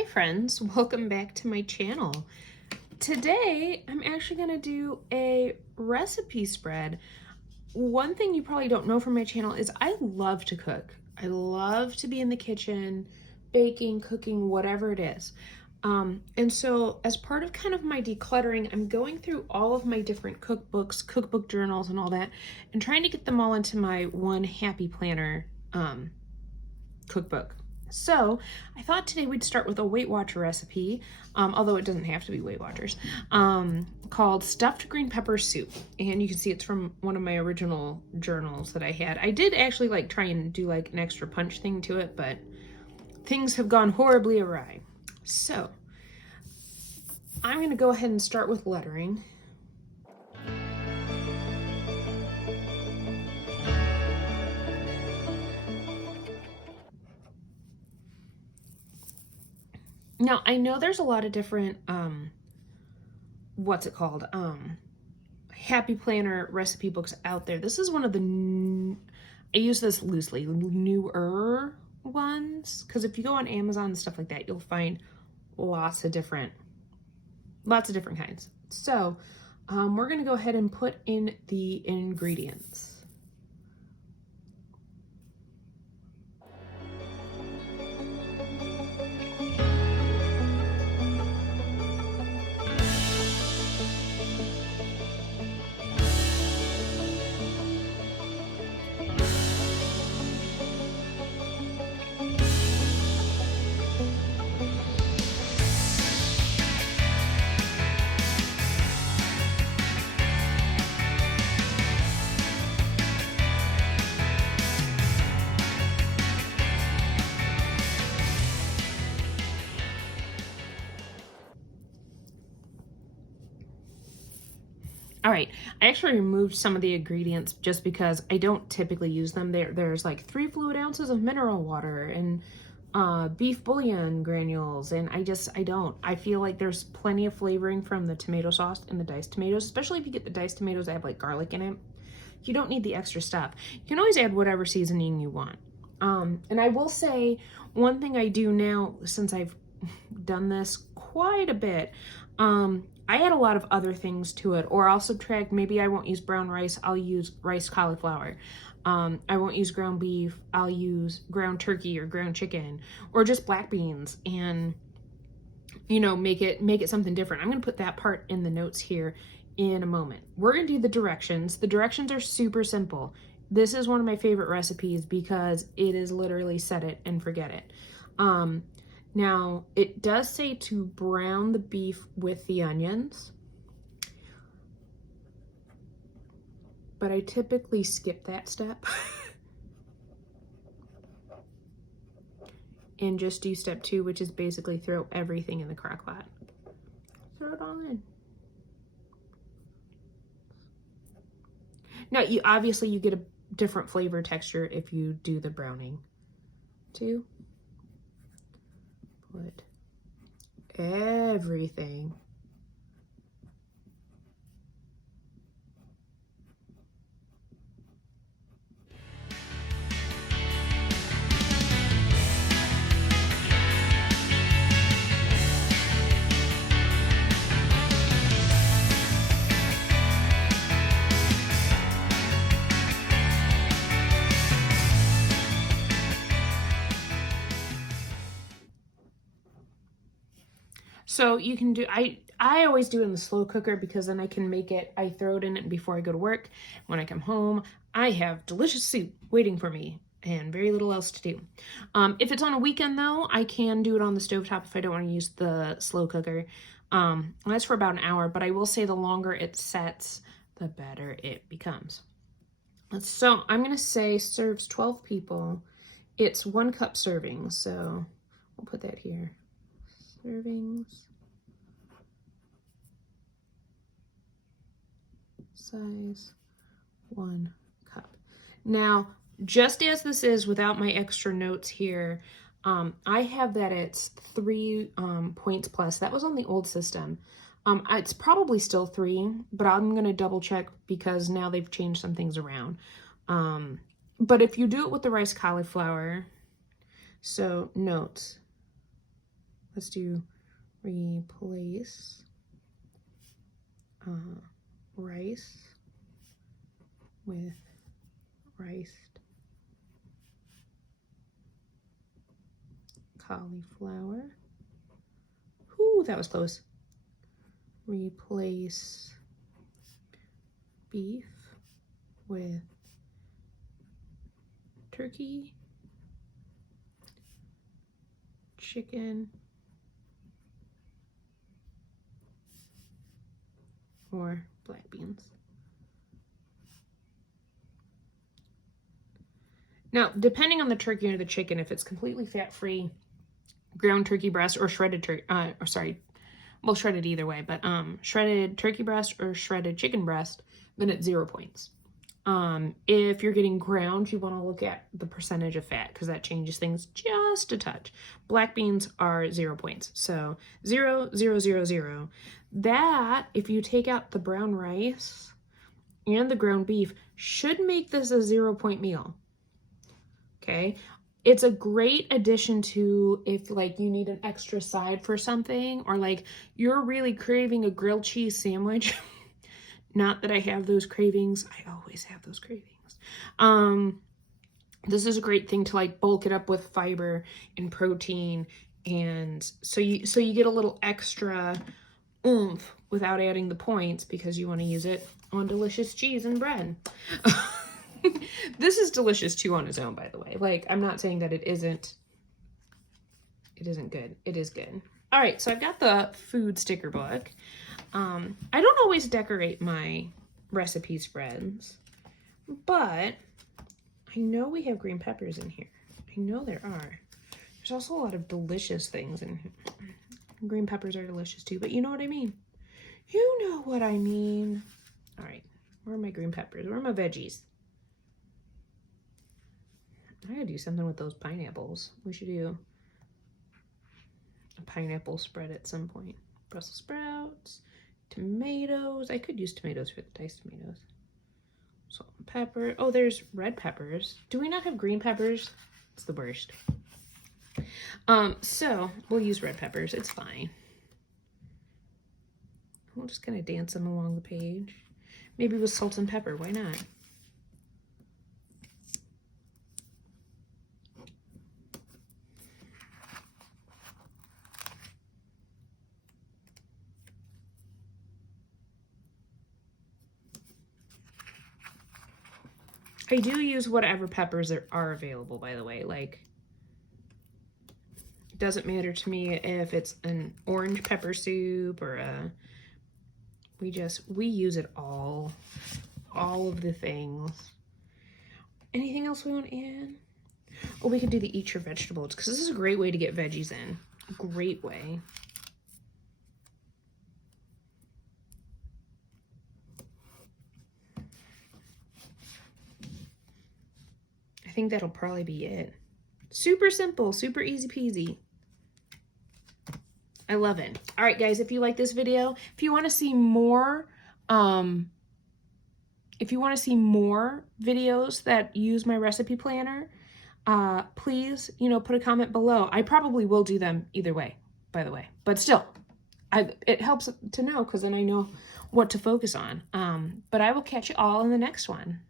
Hi friends, welcome back to my channel. Today I'm actually going to do a recipe spread. One thing you probably don't know from my channel is I love to cook. I love to be in the kitchen, baking, cooking, whatever it is. And so as part of kind of my decluttering, I'm going through all of my different cookbooks, cookbook journals and all that, and trying to get them all into my one Happy Planner cookbook. So I thought today we'd start with a Weight Watcher recipe, although it doesn't have to be Weight Watchers, called stuffed green pepper soup. And you can see it's from one of my original journals that I had. I did actually try and do an extra punch thing to it, but things have gone horribly awry. So I'm going to go ahead and start with lettering. Now, I know there's a lot of different, Happy Planner recipe books out there. This is one of the, I use this loosely, newer ones, because if you go on Amazon and stuff like that, you'll find lots of different kinds. So, we're going to go ahead and put in the ingredients. All right, I actually removed some of the ingredients just because I don't typically use them. There's like 3 fluid ounces of mineral water and beef bouillon granules, and I don't. I feel like there's plenty of flavoring from the tomato sauce and the diced tomatoes, especially if you get the diced tomatoes that have like garlic in it. You don't need the extra stuff. You can always add whatever seasoning you want. And I will say one thing I do now, since I've done this quite a bit, I add a lot of other things to it, or I'll subtract. Maybe I won't use brown rice, I'll use riced cauliflower. I won't use ground beef, I'll use ground turkey or ground chicken, or just black beans, and make it something different. I'm gonna put that part in the notes here in a moment. We're gonna do the directions. The directions are super simple. This is one of my favorite recipes because it is literally set it and forget it. Now, it does say to brown the beef with the onions, but I typically skip that step and just do step 2, which is basically throw everything in the crock pot. Throw it all in. Now, obviously you get a different flavor texture if you do the browning too. Put everything. So you can do, I always do it in the slow cooker because then I can make it, I throw it in it before I go to work. When I come home, I have delicious soup waiting for me and very little else to do. If it's on a weekend though, I can do it on the stovetop if I don't want to use the slow cooker. That's for about an hour, but I will say the longer it sets, the better it becomes. So I'm going to say serves 12 people. It's 1 cup serving, so we'll put that here. Servings, size 1 cup. Now, just as this is without my extra notes here, I have that it's 3 points plus. That was on the old system. It's probably still 3, but I'm going to double check because now they've changed some things around. But if you do it with the rice cauliflower, so notes, let's do replace rice with riced cauliflower. Ooh, that was close. Replace beef with turkey, chicken, or black beans. Now, depending on the turkey or the chicken, if it's completely fat-free, ground turkey breast or shredded turkey, well, shredded either way, but shredded turkey breast or shredded chicken breast, then it's 0 points. If you're getting ground, you want to look at the percentage of fat because that changes things just a touch. Black beans are 0 points. So 0, 0, 0, 0. That, if you take out the brown rice and the ground beef, should make this a 0 point meal. Okay. It's a great addition to if like you need an extra side for something or like you're really craving a grilled cheese sandwich. Not that I have those cravings. I always have those cravings. This is a great thing to like bulk it up with fiber and protein. And so you get a little extra oomph without adding the points because you want to use it on delicious cheese and bread. This is delicious too on its own, by the way. Like, I'm not saying that it isn't good. It is good. All right, so I've got the food sticker book. I don't always decorate my recipe spreads, but I know we have green peppers in here. I know there are. There's also a lot of delicious things in here. Green peppers are delicious too, but you know what I mean. You know what I mean. All right, where are my green peppers? Where are my veggies? I gotta do something with those pineapples. We should do a pineapple spread at some point. Brussels sprouts, tomatoes. I could use tomatoes for the diced tomatoes. Salt and pepper. Oh, there's red peppers. Do we not have green peppers? It's the worst. So we'll use red peppers. It's fine. We'll just kind of dance them along the page. Maybe with salt and pepper. Why not? I do use whatever peppers are available, by the way. Like, it doesn't matter to me if it's an orange pepper soup or a... We use it all of the things. Anything else we want to add? Oh, we could do the eat your vegetables because this is a great way to get veggies in. Great way. I think that'll probably be it. Super simple, super easy peasy. I love it. All right, guys, if you like this video, if you want to see more, videos that use my recipe planner, please, put a comment below. I probably will do them either way, by the way, but still, it helps to know because then I know what to focus on. But I will catch you all in the next one.